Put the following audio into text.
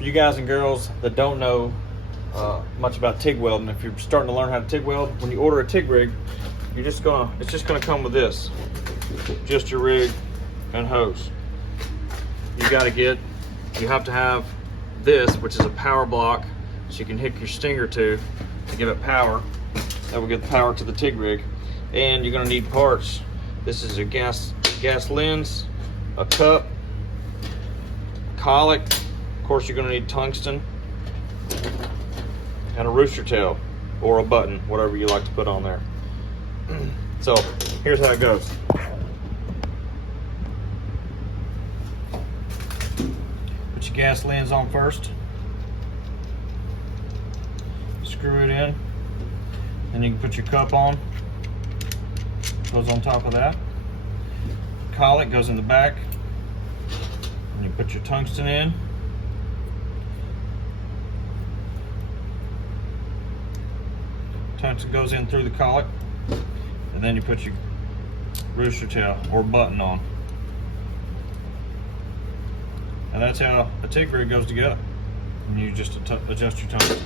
For you guys and girls that don't know much about TIG welding, if you're starting to learn how to TIG weld, when you order a TIG rig, it's just gonna come with this, just your rig and hose. You have to have this, which is a power block, so you can hook your stinger to give it power. That will give power to the TIG rig. And you're gonna need parts. This is a gas lens, a cup, collet. Of course, you're gonna need tungsten, and a rooster tail or a button, whatever you like to put on there. So here's how it goes. Put your gas lens on first. Screw it in. Then you can put your cup on. Goes on top of that. Collet goes in the back. And you put your tungsten in. Tungsten goes in through the collet. And then you put your rooster tail or button on. And that's how a TIG rig goes together. And you just adjust your tungsten.